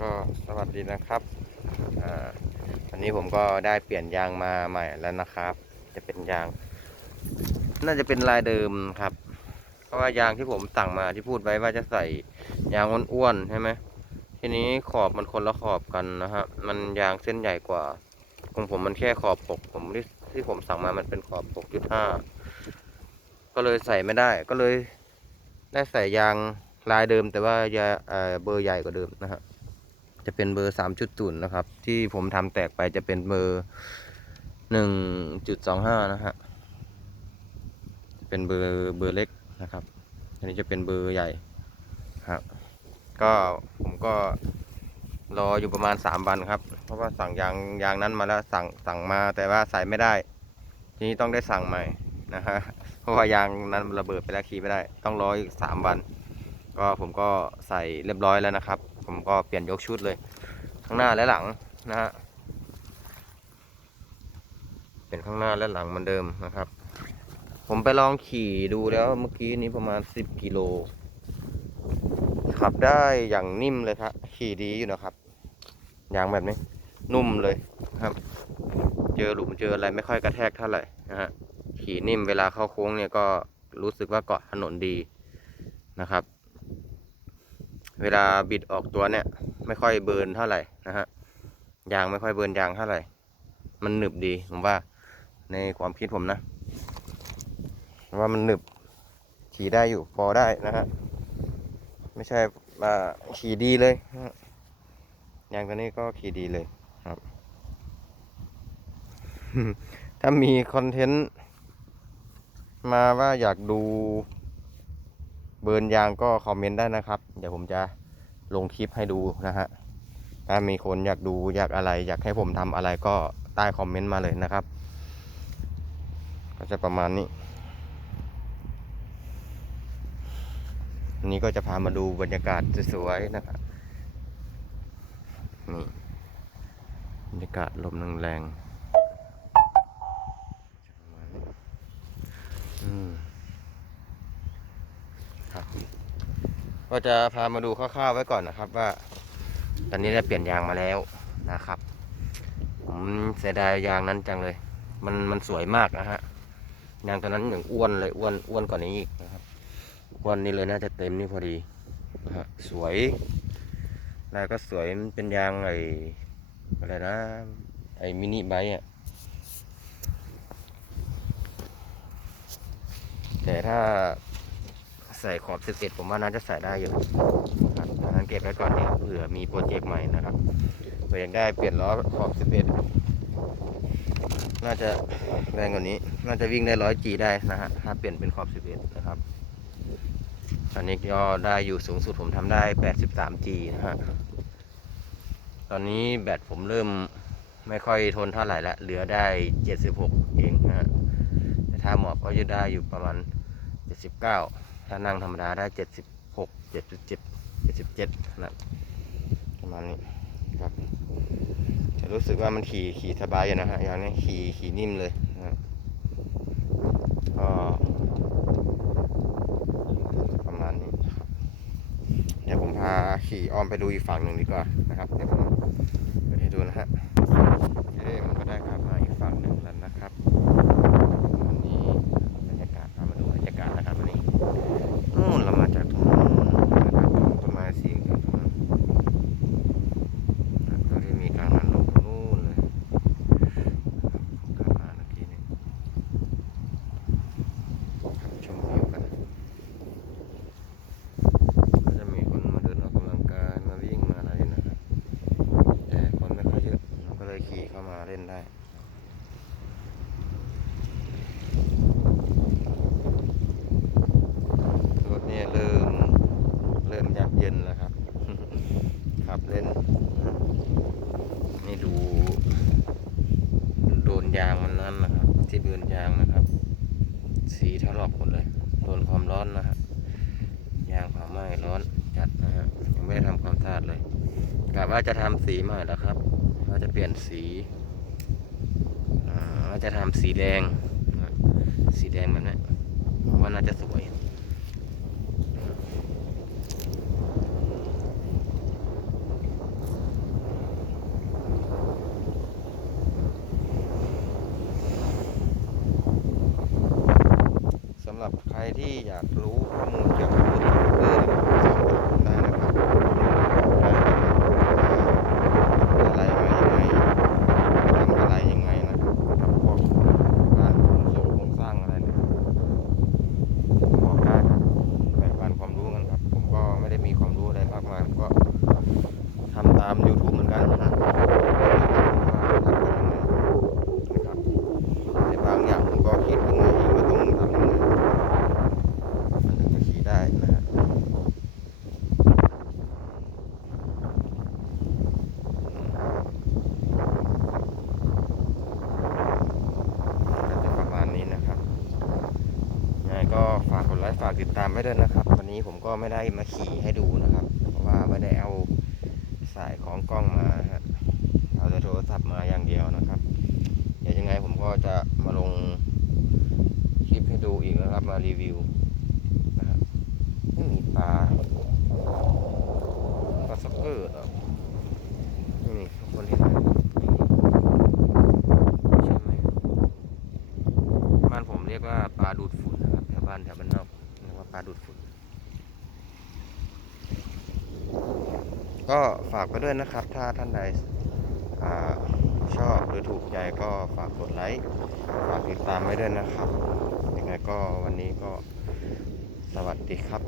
ก็สวัสดีนะครับอ่าวันนี้ผมก็ได้เปลี่ยนยางมาใหม่แล้วนะครับ จะเป็นยาง น่าจะเป็นลายเดิมครับ เพราะว่ายางที่ผมสั่งมาที่พูดไว้ว่าจะใส่ยางอ้วนๆใช่ไหมทีนี้ขอบมันคนละขอบกันนะฮะมันยางเส้นใหญ่กว่าของผมมันแค่ขอบหกผมที่ที่ผมสั่งมามันเป็นขอบหกจุดห้าก็เลยใส่ไม่ได้ก็เลยได้ใส่ยางลายเดิมแต่ว่ายาเอ่อเบอร์ใหญ่กว่าเดิมนะฮะ จะเป็นเบอร์สามจุดศูนย์นะครับ ที่ผมทำแตกไปจะเป็นเบอร์หนึ่งจุดสองห้านะฮะเป็นเบอร์เบอร์เล็กนะครับอันนี้จะเป็นเบอร์ใหญ่ครับก็ผมก็รออยู่ประมาณสามวันครับ เพราะว่าสั่งยางยางนั้นมาแล้วสั่งสั่งมาแต่ว่าใส่ไม่ได้ ทีนี้ต้องได้สั่งใหม่นะฮะเพราะว่ายางนั้นระเบิดไปแล้วขี่ไม่ได้ ต้องรออีกสามวัน ก็ผมก็ใส่เรียบร้อยแล้วนะครับ ผมก็เปลี่ยนยกชุดเลย ข้างหน้าและหลังนะฮะเป็นข้างหน้าและหลังเหมือนเดิมนะครับ ผมไปลองขี่ดูแล้วเมื่อกี้นี้ประมาณสิบกิโลขับได้อย่างนิ่มเลยครับขี่ดีอยู่นะครับยางแบบนี้นุ่มเลยครับ เจอหลุมเจออะไรไม่ค่อยกระแทกเท่าไหร่นะฮะขี่นิ่มเวลาเข้าโค้งเนี่ยก็รู้สึกว่าเกาะถนนดีนะครับ เวลาบิดออกตัวเนี่ย ไม่ค่อยเบิร์นเท่าไหร่นะฮะยางไม่ค่อยเบิร์นยางเท่าไหร่ มันหนึบดีผมว่าในความคิดผมนะ ว่ามันหนึบขี่ได้อยู่พอได้นะฮะไม่ใช่ว่าขี่ดีเลยยางตัวนี้ก็ขี่ดีเลยครับ ถ้ามีคอนเทนต์มาว่าอยากดู เบิร์นยางก็คอมเมนต์ได้นะครับ เดี๋ยวผมจะลงคลิปให้ดูนะฮะ ถ้ามีคนอยากดูอยากอะไร อยากให้ผมทำอะไรก็ใต้คอมเมนต์มาเลยนะครับ ก็จะประมาณนี้อันนี้ก็จะพามาดูบรรยากาศสวยๆนะครับนี่บรรยากาศลมแรงๆอืมครับ ก็จะพามาดูคร่าวๆไว้ก่อนนะครับ ว่า ตอนนี้ได้เปลี่ยนยางมาแล้วนะครับ ผมเสียดายยางนั้นจังเลย มันมันสวยมากนะฮะยางตัวนั้นอย่างอ้วนเลยอ้วนอ้วนกว่านี้อีกนะครับอ้วนนี่เลยน่าจะเต็มนี่พอดีนะฮะสวยลายก็สวยมันเป็นยางไออะไรนะ ไอมินิไบค์อะแต่ถ้า ใส่ขอบ 11 ผมว่าน่าจะใส่ได้อยู่ครับดังนั้นเก็บไว้ก่อนเดี๋ยวเผื่อมีโปรเจกต์ใหม่นะครับเผื่อยากได้เปลี่ยนล้อขอบ 11 น่าจะแรงกว่านี้ น่าจะวิ่งได้ร้อยจีได้นะฮะ ถ้าเปลี่ยนเป็นขอบ 11 นะครับ ตอนนี้ก็ได้อยู่สูงสุดผมทำได้ 83G นะฮะ ตอนนี้แบตผมเริ่มไม่ค่อยทนเท่าไหร่ละ เหลือได้ 76 เองนะฮะ แต่ถ้าหมอบก็จะได้อยู่ประมาณ 79 ถ้านั่งธรรมดาได้76 77 77นะประมาณนี้ครับจะรู้สึกว่ามันขี่ขี่สบายอยู่นะฮะอย่างนี้ขี่ขี่นิ่มเลยนะฮะก็ประมาณนี้ครับเดี๋ยวผมพาขี่อ้อมไปดูอีกฝั่งหนึ่งดีกว่านะครับเดี๋ยวผมไปให้ดูนะฮะเอ๊มันก็ได้ครับมาอีกฝั่งหนึ่งแล้วนะครับวันนี้บรรยากาศพามาดูบรรยากาศนะครับวันนี้นู่นเรามาจากตรงนู้นนะครับต้นไม้สีเขียวตรงนั้น ครับก็ที่มีการหันลงนู่นเลยกลับมาเมื่อกี้นี่ครับชมวิวกันก็จะมีคนมาเดินออกกำลังกายมาวิ่งมาอะไรนะครับ แต่คนไม่ค่อยเยอะเราก็เลยขี่เข้ามาเล่นได้ รถเนี่ยเริ่มเริ่มยับเย็นแล้วครับ ขับเล่น นี่ดู โดนยางมันนั่น เบือนยางนะครับ สีถลอกหมดเลย โดนความร้อนนะฮะยางเผาไหม้ร้อนจัดนะฮะยังไม่ได้ทำความสะอาดเลยกะว่าจะทำสีใหม่แล้วครับว่าจะเปลี่ยนสีว่าจะทำสีแดง สีแดงแบบนี้ผมว่าน่าจะสวย ที่อยากรู้ ฝากกดไลค์ฝากติดตามไว้ด้วยนะครับ วันนี้ผมก็ไม่ได้มาขี่ให้ดูนะครับ เพราะว่าไม่ได้เอาสายของกล้องมาฮะเอาแต่โทรศัพท์มาอย่างเดียวนะครับ เดี๋ยวยังไงผมก็จะมาลงคลิปให้ดูอีกนะครับ มารีวิวนะครับไม่มีปลาปลาซ็อกเกอร์เหรอนี่ทุกคนเห็นไหมใช่ไหมบ้านผมเรียกว่าปลาดูดฝุ่นนะครับแถวบ้านแถวบ้านนอกเรียกว่าปลาดูดฝุ่น ก็ฝากไปด้วยนะครับ ถ้าท่านใดอชอบหรือถูกใจก็ฝากกดไลค์ฝากติดตามไว้ด้วยนะครับยังไงก็วันนี้ก็สวัสดีครับ